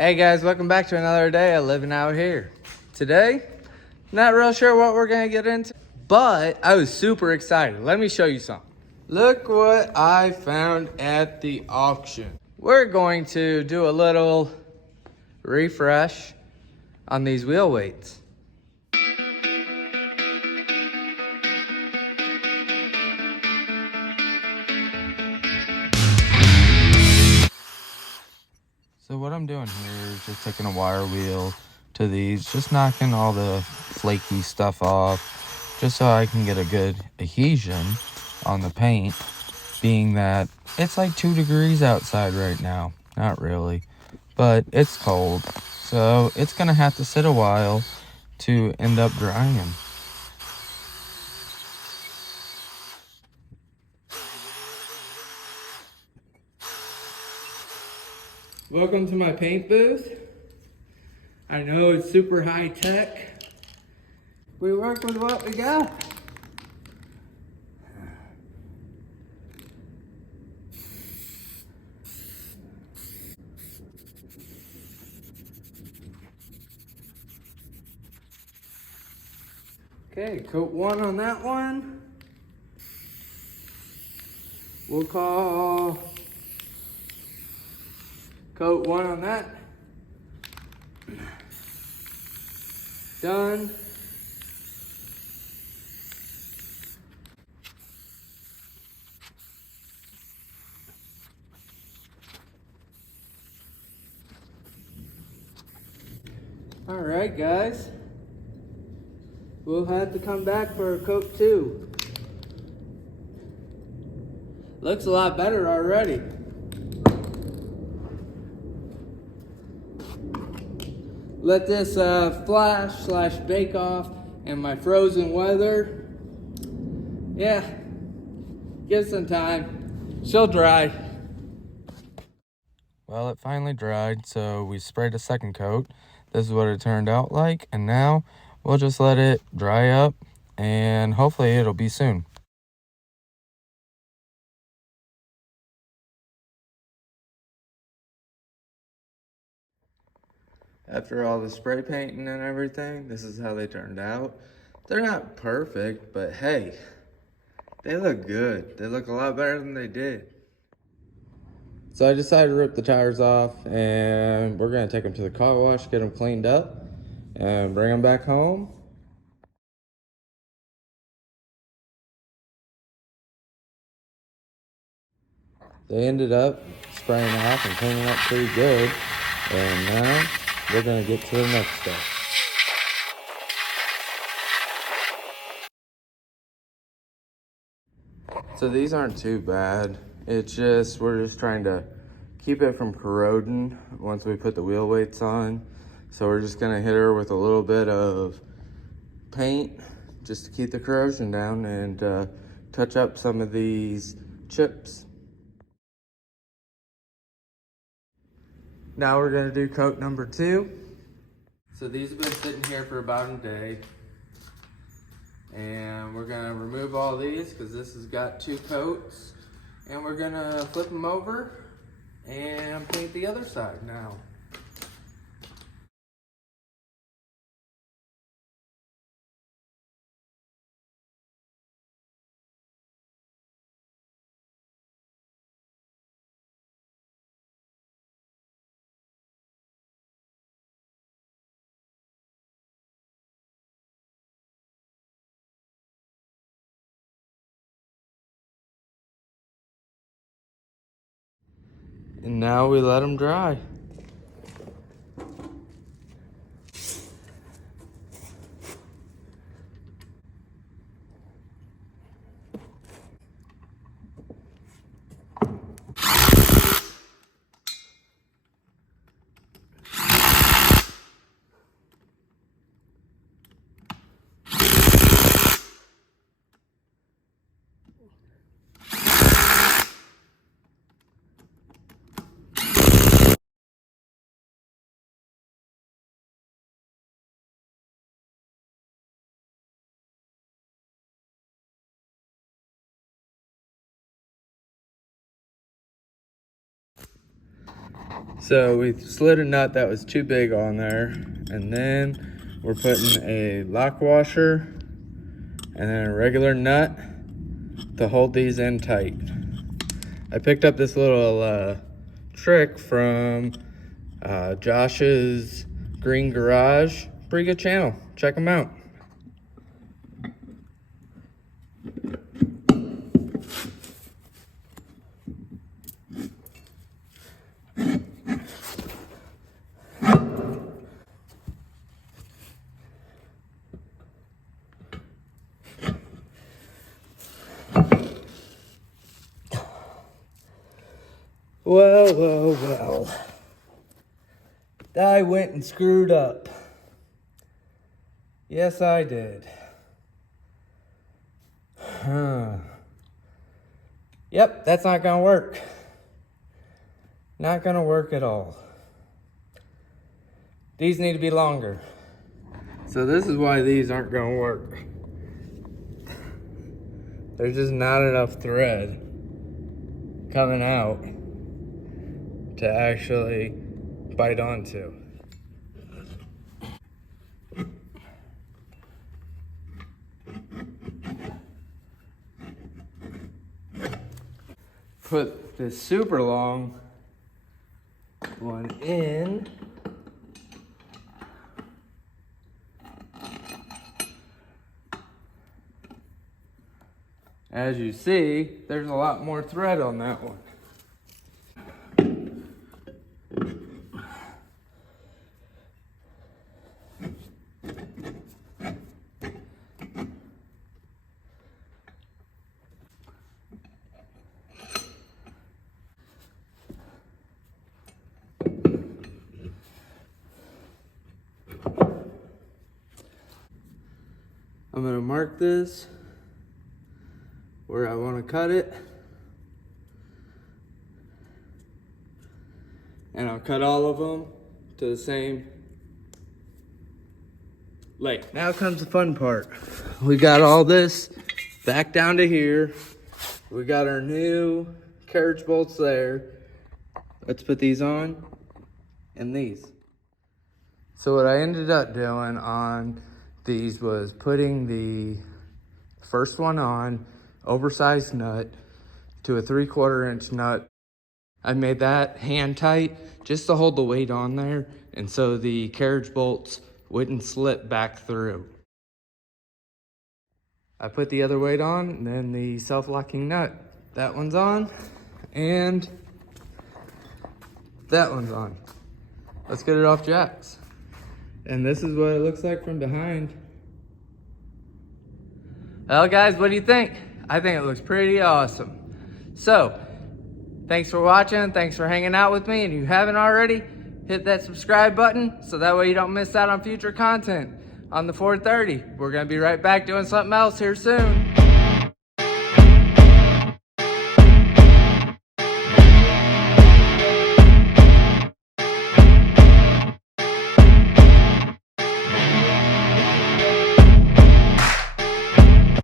Hey guys, welcome back to another day of living out here. Today, not real sure what we're gonna get into, but I was super excited. Let me show you something. Look what I found at the auction. We're going to do a little refresh on these wheel weights. So what I'm doing here is just taking a wire wheel to these, just knocking all the flaky stuff off, just so I can get a good adhesion on the paint, being that it's like 2 degrees outside right now. Not really, but it's cold, so it's gonna have to sit a while to end up drying. Welcome to my paint booth. I know it's super high tech. We work with what we got. Okay, coat 1 on that one. We'll call coat 1 on that. Done. All right, guys. We'll have to come back for a coat 2. Looks a lot better already. Let this flash/bake off in my frozen weather. Yeah, give some time. She'll dry. Well, it finally dried, so we sprayed a second coat. This is what it turned out like, and now we'll just let it dry up, and hopefully it'll be soon. After all the spray painting and everything, this is how they turned out. They're not perfect, but hey, they look good. They look a lot better than they did. So I decided to rip the tires off, and we're gonna take them to the car wash, get them cleaned up, and bring them back home. They ended up spraying off and cleaning up pretty good, and now we're gonna get to the next step. So these aren't too bad. It's just, we're just trying to keep it from corroding once we put the wheel weights on. So we're just gonna hit her with a little bit of paint just to keep the corrosion down and touch up some of these chips. Now we're gonna do coat number 2. So these have been sitting here for about a day. And we're gonna remove all these because this has got 2 coats. And we're gonna flip them over and paint the other side now. And now we let them dry. So we slid a nut that was too big on there, and then we're putting a lock washer and then a regular nut to hold these in tight. I picked up this little trick from Josh's Green Garage. Pretty good channel. Check them out. Well. I went and screwed up. Yes, I did. Yep, that's not gonna work. Not gonna work at all. These need to be longer. So this is why these aren't gonna work. There's just not enough thread coming out to actually bite onto. Put this super long one in. As you see, there's a lot more thread on that one. I'm gonna mark this where I want to cut it, and I'll cut all of them to the same length. Now comes the fun part. We got all this back down to here. We got our new carriage bolts there. Let's put these on and these. So what I ended up doing on these was putting the first one on, oversized nut, to a 3/4 inch nut. I made that hand tight just to hold the weight on there, and so the carriage bolts wouldn't slip back through. I put the other weight on, and then the self-locking nut. That one's on, and that one's on. Let's get it off jacks. And this is what it looks like from behind. Well, guys, what do you think? I think it looks pretty awesome. So, thanks for watching. Thanks for hanging out with me. And if you haven't already, hit that subscribe button so that way you don't miss out on future content on the 430. We're going to be right back doing something else here soon.